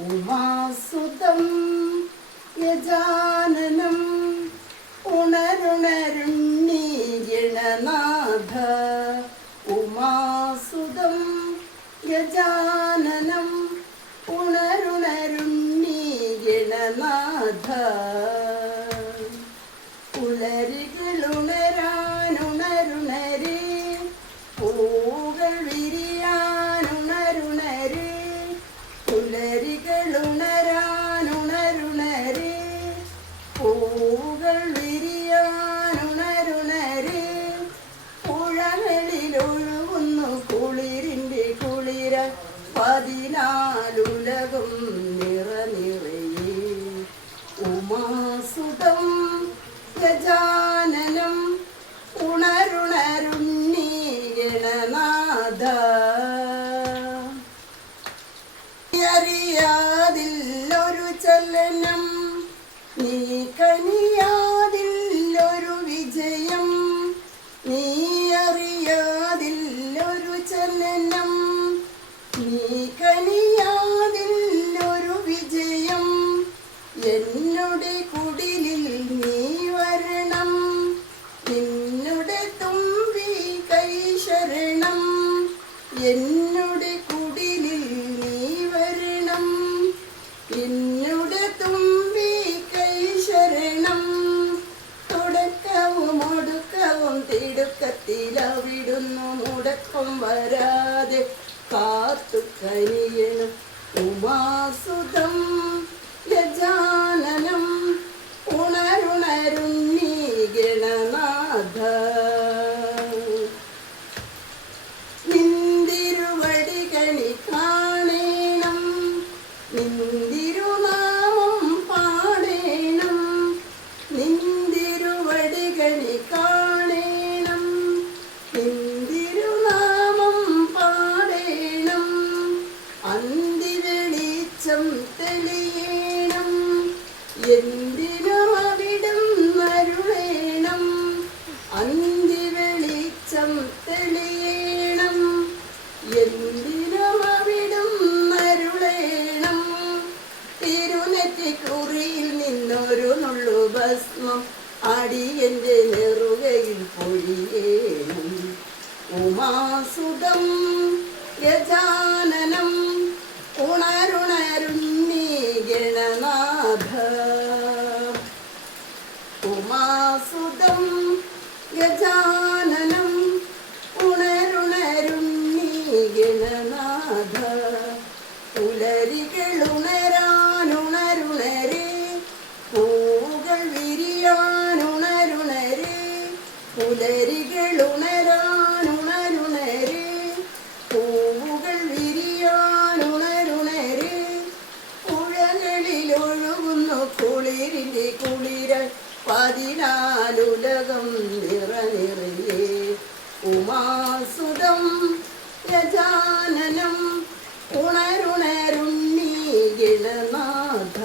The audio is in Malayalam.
ഉമാസുതം യജാനനം ഉണരുണരുണ്ണി ഗണനാഥ. ഉമാസുതം ഗജാനനം ഉണരുണരുണ്ണി ഗണനാഥ. ഉണരുണരാനുണരുണരേ പൂകൾ വിരിയാനുണരുണരേ. ഉണരുണരാനുണരുണരേ പൂകൾ വിരിയാനുണരുണരേ. പുഴകളിലൊഴുകുന്നു കുളിരിൻ്റെ കുളിര പതിനാലുലകും നിറനിറയേ. ഉമാസുതം ഗജാനനം ഉണരുണരുണ്ണി ഗണനാഥ. അറിയാതില്ലൊരു ചലനം നീ കനിയാതില്ലൊരു വിജയം. നീ അറിയാതില്ലൊരു ചലനം നീ കനിയാതില്ലൊരു വിജയം. എന്നുടെ കുടിലിൽ നീ വരണം നിന്നുടെ തുമ്പി കൈ ശരണം. എന്നുടെ കുടിലിൽ നീ വരണം എന്നുടെ തുമ്പി കൈ ശരണം. തുടക്കവും ഒടുക്കവും തിടുക്കത്തിലവിടുന്നു മുടക്കം വരാതെ കാത്തു കനിയണം. ഉമാസുതം ഗജാനനം ഉണരുണരുണ്ണി ഗണനാഥ. നിന്തിരുവടികണി കാണേണം നിന്തിരുനാമം പാടേണം. നിന്തിരുവടികണി കാണേണം നിന്തിരുനാമം പാടേണം. അന്തിവെളിച്ചം തെളിയേണം എന്തിനും അവിടം അരുളേണം. അന്തിവെളിച്ചം തെളിയേണം എന്തിനും അവിടം അരുളേണം. തിരുനെറ്റിക്കുറിയിൽ നിന്നൊരു നുള്ളു ഭസ്മം അടിയന്റെ നെറുകയിൽ പൊഴിയേണം. ഉമാസുതം ഗജാനനം ഉണരുണരുണ്ണി ഗണനാഥ. ഉമാസുതം ഗജാനനം ഉണരുണരുണ്ണി ഗണനാഥ. പുലരികളുണരാനുണരുണരേ പൂവുകൾ വിരിയാനുണരുണരേ. പുലരികളുണരാനുണരുണരേ പൂവുകൾ വിരിയാനുണരുണരേ. പുഴകളിലൊഴുകുന്നു കുളിരിൻ്റെ കുളിര പതിനാലുലകം നിറനിറയേ. ഉമാസുതം ഗജാനനം ഉണരുണരുണ്ണി ഗണനാഥ.